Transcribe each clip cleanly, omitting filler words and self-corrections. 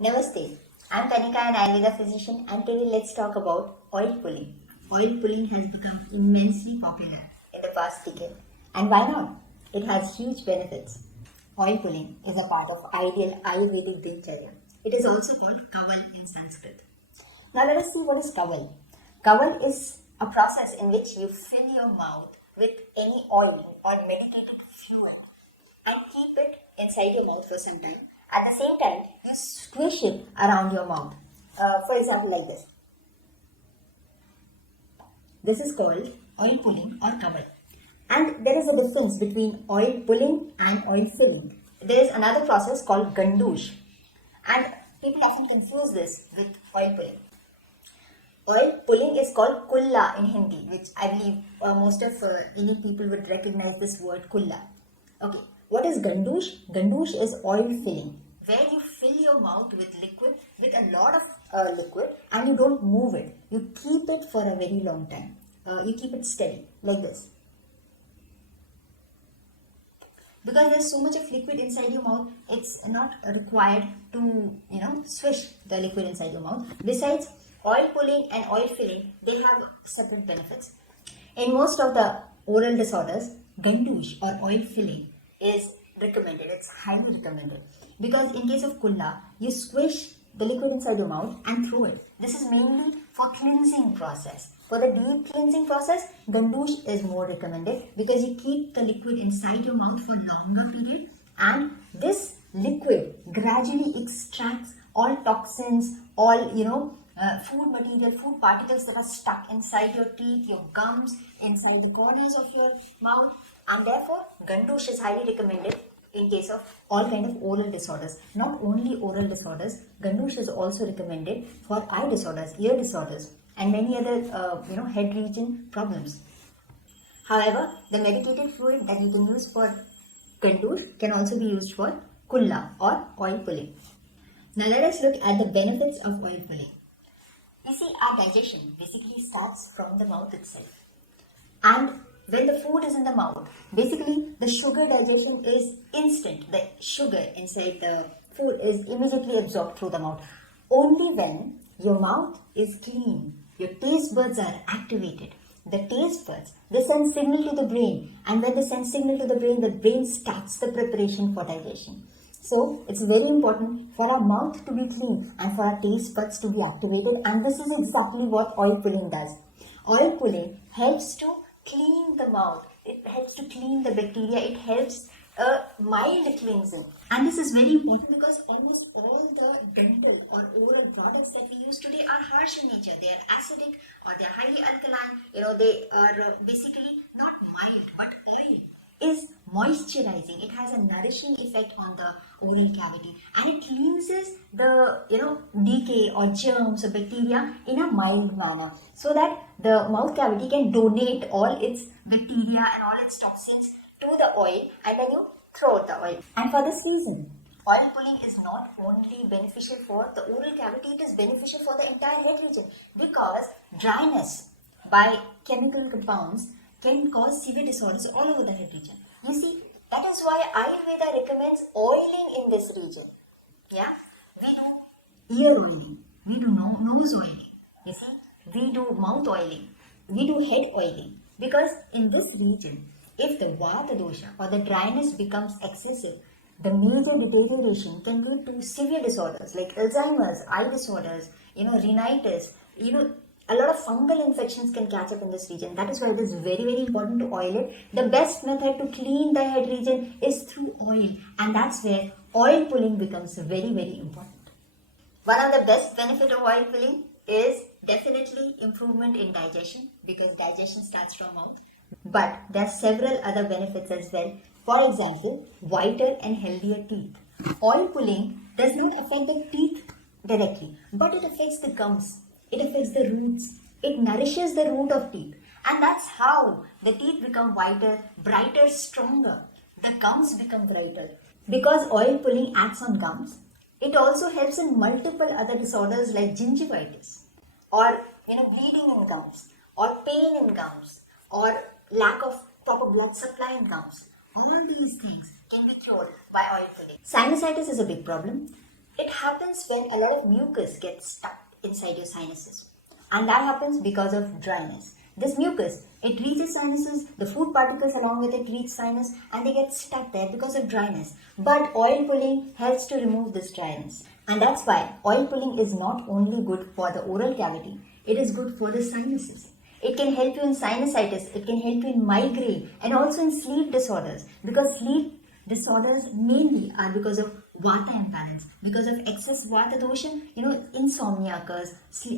Namaste. I'm Kanika, an Ayurveda physician, and today let's talk about oil pulling. Oil pulling has become immensely popular in the past decade. And why not? It has huge benefits. Oil pulling is a part of ideal Ayurvedic dincharya. It is also called kaval in Sanskrit. Now let us see what is kaval. Kaval is a process in which you fill your mouth with any oil or medicated fluid and keep it inside your mouth for some time. At the same time, you squish it around your mouth. For example, like this. This is called oil pulling or kaval. And there is a difference between oil pulling and oil filling. There is another process called gandush. And people often confuse this with oil pulling. Oil pulling is called kulla in Hindi, which I believe most of Indian people would recognize this word kulla. Okay, what is gandush? Gandush is oil filling, where you fill your mouth with liquid, with a lot of liquid, and you don't move it. You keep it for a very long time. You keep it steady, like this. Because there's so much of liquid inside your mouth, it's not required to, swish the liquid inside your mouth. Besides, oil pulling and oil filling, they have separate benefits. In most of the oral disorders, gandush or oil filling is recommended. It's highly recommended. Because in case of kulla, you squish the liquid inside your mouth and throw it. This is mainly for cleansing process. For the deep cleansing process, gandush is more recommended because you keep the liquid inside your mouth for longer period, and this liquid gradually extracts all toxins, all food material, food particles that are stuck inside your teeth, your gums, inside the corners of your mouth, and therefore gandush is highly recommended in case of all kind of oral disorders. Not only oral disorders, gandush is also recommended for eye disorders, ear disorders, and many other head region problems. However, the medicated fluid that you can use for gandush can also be used for kulla or oil pulling. Now let us look at the benefits of oil pulling. You see, our digestion basically starts from the mouth itself. And when the food is in the mouth, basically the sugar digestion is instant. The sugar inside the food is immediately absorbed through the mouth. Only when your mouth is clean, your taste buds are activated. The taste buds, they send signal to the brain, and when they send signal to the brain starts the preparation for digestion. So it's very important for our mouth to be clean and for our taste buds to be activated, and this is exactly what oil pulling does. Oil pulling helps to clean the mouth, it helps to clean the bacteria, it helps a mild cleansing. And this is very important because almost all the dental or oral products that we use today are harsh in nature. They are acidic or they are highly alkaline. They are basically not mild but oil. Is moisturizing. It has a nourishing effect on the oral cavity, and it cleanses the decay or germs or bacteria in a mild manner, so that the mouth cavity can donate all its bacteria and all its toxins to the oil, and then you throw out the oil. And for this reason, oil pulling is not only beneficial for the oral cavity, it is beneficial for the entire head region, because dryness by chemical compounds can cause severe disorders all over the head region. You see, that is why Ayurveda recommends oiling in this region. Yeah, we do ear oiling, we do nose oiling, you see, we do mouth oiling, we do head oiling, because in this region, if the Vata dosha or the dryness becomes excessive, the major deterioration can lead to severe disorders like Alzheimer's, eye disorders, rhinitis, a lot of fungal infections can catch up in this region. That is why it is very, very important to oil it. The best method to clean the head region is through oil, and that's where oil pulling becomes very, very important. One of the best benefit of oil pulling is definitely improvement in digestion, because digestion starts from mouth. But there are several other benefits as well. For example, whiter and healthier teeth. Oil pulling does not affect the teeth directly, but it affects the gums. It affects the roots. It nourishes the root of teeth. And that's how the teeth become whiter, brighter, stronger. The gums become brighter. Because oil pulling acts on gums, it also helps in multiple other disorders like gingivitis, or bleeding in gums, or pain in gums, or lack of proper blood supply in gums. All these things can be cured by oil pulling. Sinusitis is a big problem. It happens when a lot of mucus gets stuck inside your sinuses. And that happens because of dryness. This mucus, it reaches sinuses, the food particles along with it reach sinus and they get stuck there because of dryness. But oil pulling helps to remove this dryness. And that's why oil pulling is not only good for the oral cavity, it is good for the sinuses. It can help you in sinusitis, it can help you in migraine and also in sleep disorders, because sleep disorders mainly are because of vata imbalance, because of excess vata dosha, insomnia occurs,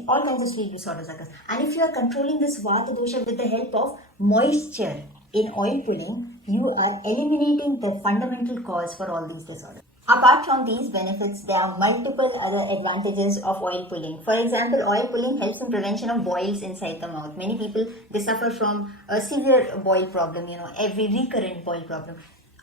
all kinds of sleep disorders occurs. And if you are controlling this vata dosha with the help of moisture in oil pulling, you are eliminating the fundamental cause for all these disorders. Apart from these benefits, there are multiple other advantages of oil pulling. For example, oil pulling helps in prevention of boils inside the mouth. Many people, they suffer from a severe boil problem, every recurrent boil problem.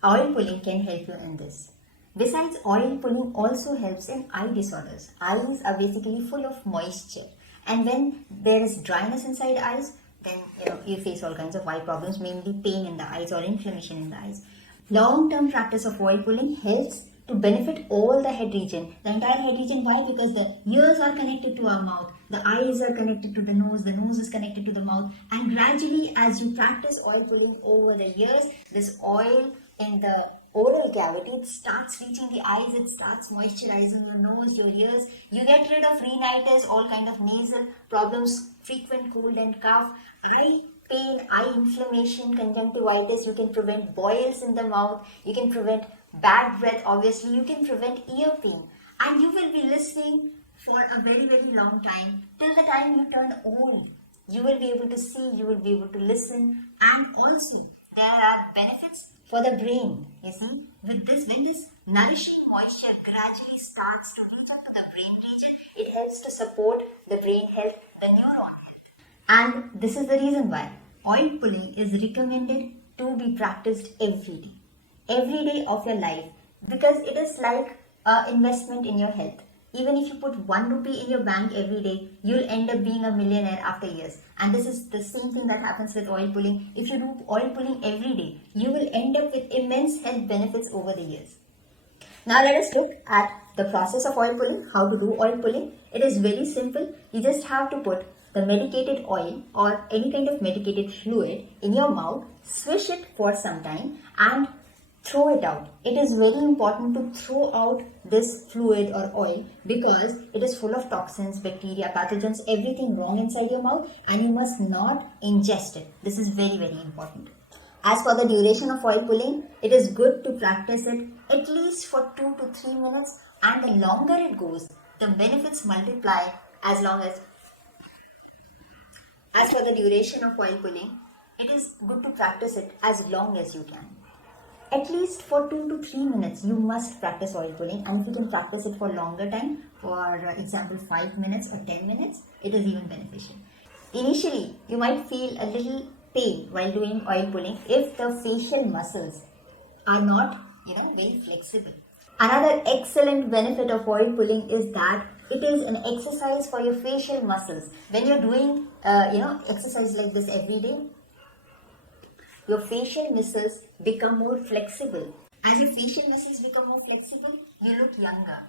Oil pulling can help you in this. Besides, oil pulling also helps in eye disorders. Eyes are basically full of moisture. And when there is dryness inside eyes, then you face all kinds of eye problems, mainly pain in the eyes or inflammation in the eyes. Long-term practice of oil pulling helps to benefit all the head region, the entire head region. Why? Because the ears are connected to our mouth, the eyes are connected to the nose is connected to the mouth, and gradually as you practice oil pulling over the years, this oil in the oral cavity, it starts reaching the eyes, it starts moisturizing your nose, your ears. You get rid of rhinitis, all kind of nasal problems, frequent cold and cough, eye pain, eye inflammation, conjunctivitis. You can prevent boils in the mouth, you can prevent bad breath, obviously you can prevent ear pain, and you will be listening for a very, very long time, till the time you turn old. You will be able to see, you will be able to listen, and also there are benefits for the brain. You see, with this, when this nourishing moisture gradually starts to reach up to the brain region, it helps to support the brain health, the neuron health. And this is the reason why oil pulling is recommended to be practiced every day of your life, because it is like an investment in your health. Even if you put 1 rupee in your bank every day, you'll end up being a millionaire after years. And this is the same thing that happens with oil pulling. If you do oil pulling every day, you will end up with immense health benefits over the years. Now let us look at the process of oil pulling, how to do oil pulling. It is very simple. You just have to put the medicated oil or any kind of medicated fluid in your mouth, swish it for some time and throw it out. It is very important to throw out this fluid or oil because it is full of toxins, bacteria, pathogens, everything wrong inside your mouth, and you must not ingest it. This is very, very important. As for the duration of oil pulling, it is good to practice it at least for 2 to 3 minutes, and the longer it goes, the benefits multiply. As for the duration of oil pulling, it is good to practice it as long as you can. At least for 2 to 3 minutes, you must practice oil pulling, and if you can practice it for longer time, for example 5 minutes or 10 minutes, it is even beneficial. Initially, you might feel a little pain while doing oil pulling if the facial muscles are not, very flexible. Another excellent benefit of oil pulling is that it is an exercise for your facial muscles. When you're doing, exercise like this every day, your facial muscles become more flexible. As your facial muscles become more flexible, you look younger.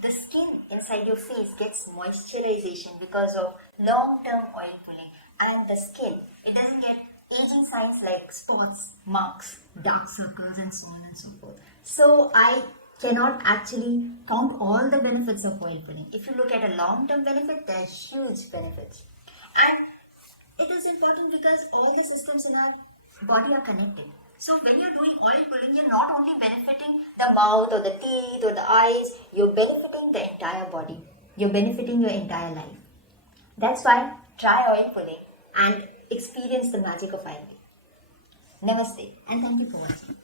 The skin inside your face gets moisturization because of long-term oil pulling. And the skin, it doesn't get aging signs like spots, marks, dark circles, and so on and so forth. So I cannot actually count all the benefits of oil pulling. If you look at a long-term benefit, there are huge benefits. And it is important because all the systems in our body are connected. So when you're doing oil pulling, you're not only benefiting the mouth or the teeth or the eyes, you're benefiting the entire body. You're benefiting your entire life. That's why try oil pulling and experience the magic of Ayurveda. Namaste and thank you for watching.